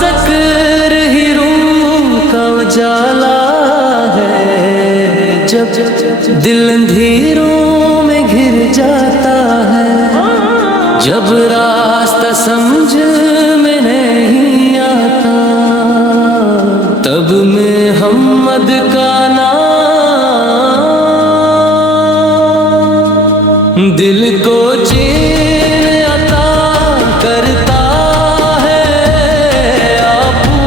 ذکر ہی روح کا اجالا ہے، جب دل اندھیروں میں گھر جاتا ہے، جب راستہ سمجھ میں نہیں آتا، تب میں محمد کا نام دل کو چین عطا کرتا ہے، آپو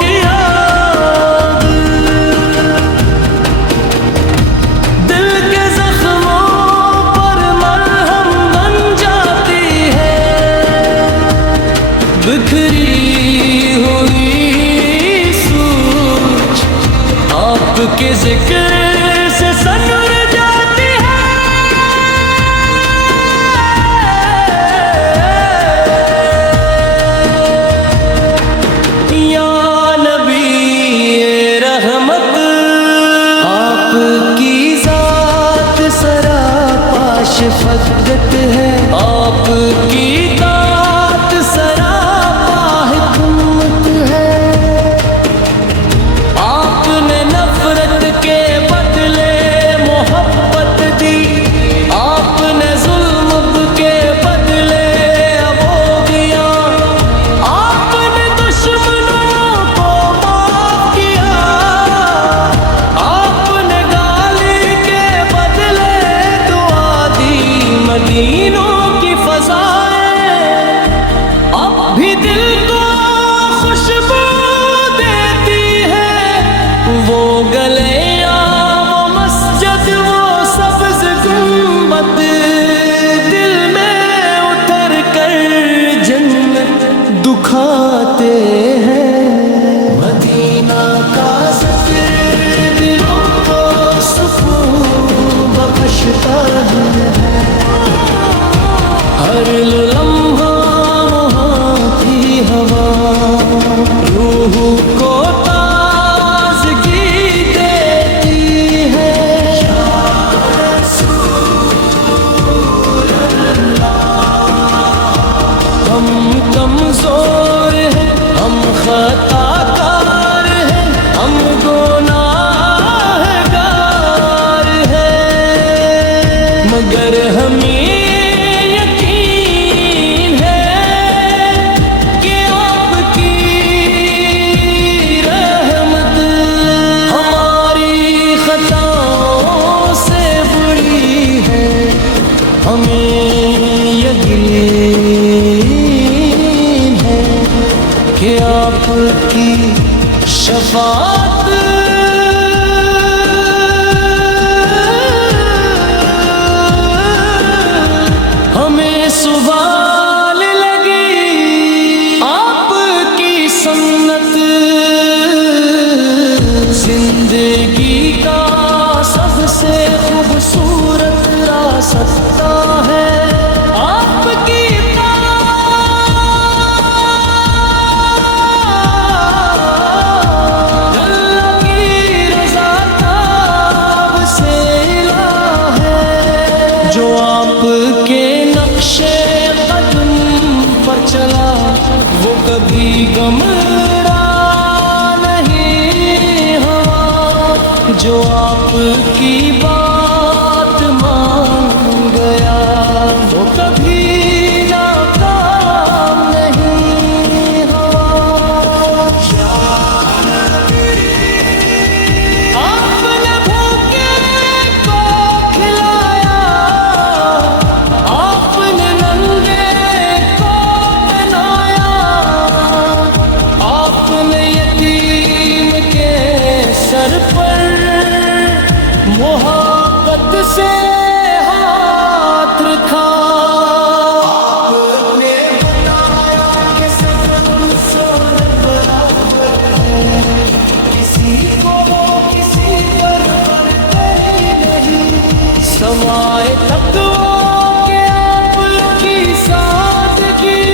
کی یاد دل کے زخموں پر مرہم بن جاتی ہے، بکھری ہوئی سوچ آپ کے ذکر سے سنور جاتی ہے، یا نبی رحمت آپ کی ذات سراپا شفقت ہے، آپ کی ذات سراپا حکمت ہے، آپ نے نفرت کے بدلے محبت دی، آپ نے ظلم کے بدلے عبودیاں، آپ نے دشمنوں کو معاف کیا، آپ نے گالی کے بدلے دعا دی، مدینوں کی فضائیں اب بھی دل کو خوشبو دیتی ہے، وہ گلیاں وہ مسجد وہ سبز گنبد دل میں اتر کر جنت دکھاتے ہیں، مدینہ کا ذکر دلوں کو سکون بخشتا ہے، ہر لمحہ وہاں کی ہوا روح کو تازگی دیتی ہے، ہم کمزور ہیں، ہم خطا کار ہیں، ہم گناہگار ہیں، مگر ہمیں یقین ہے کہ آپ کی رحمت ہماری خطاؤں سے بڑی ہے، ہمیں یقین ہے کہ آپ کی شفاعت ہمیں سوال لگی، آپ کی سنت زندگی کا سب سے خوبصورت راستہ ہے، آپ کی اللہ کی رضا تاب سے الہ ہے، جو آپ کے نقش قدم پر چلا وہ کبھی گمراہ نہیں ہوا، جو آپ کی بات مان گیا وہ کبھی ناکام نہیں ہوا، آپ نے بھوکے کو کھلایا، آپ نے ننگے کو پہنایا، آپ نے یتیم کے سر پر محبت سے ہاتھ رکھا، آپ نے بتایا کہ سب برابر ہے، کسی کو کسی پر نہیں، سوائے تقویٰ کے آپ کی سادگی،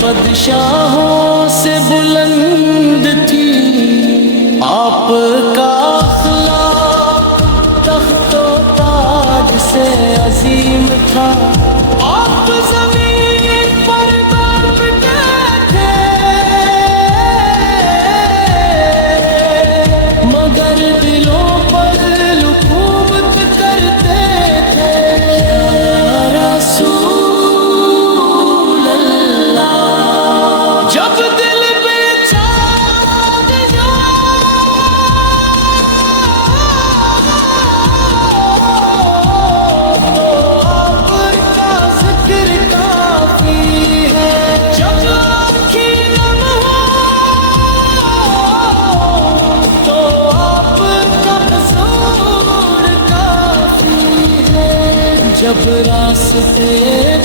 بادشاہوں سے بلند تھی سے عظیم تھا، آپ زمین پر بیٹھے تھے، مگر دلوں پر حکومت کرتے تھے۔ یا رسول اللہ، جب دل بے چاند تو آپ کا ذکر کافی ہے، جب آنکھیں نم ہو تو آپ کا حضور کافی ہے، جب راستے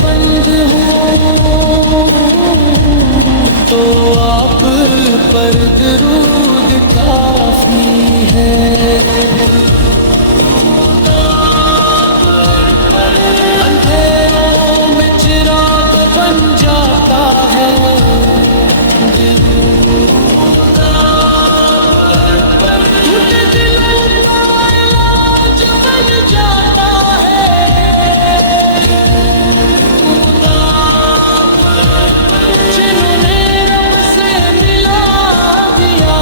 بند ہوں تو آپ پر درود کافی ہے۔ اندھیروں میں چراغ بن جاتا ہے، ٹوٹے دلوں کا علاج بن جاتا ہے، جنہوں نے رب سے ملا دیا،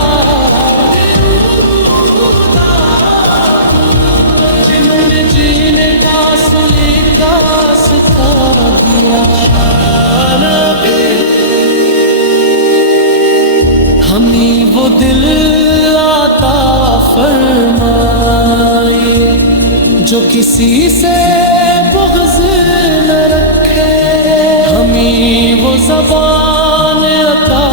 جنہوں نے جینے کا سلیقہ سکھا دیا۔ ہمیں وہ دل عطا فرمائے جو کسی سے بغض نہ رکھے، ہمیں وہ زبان عطا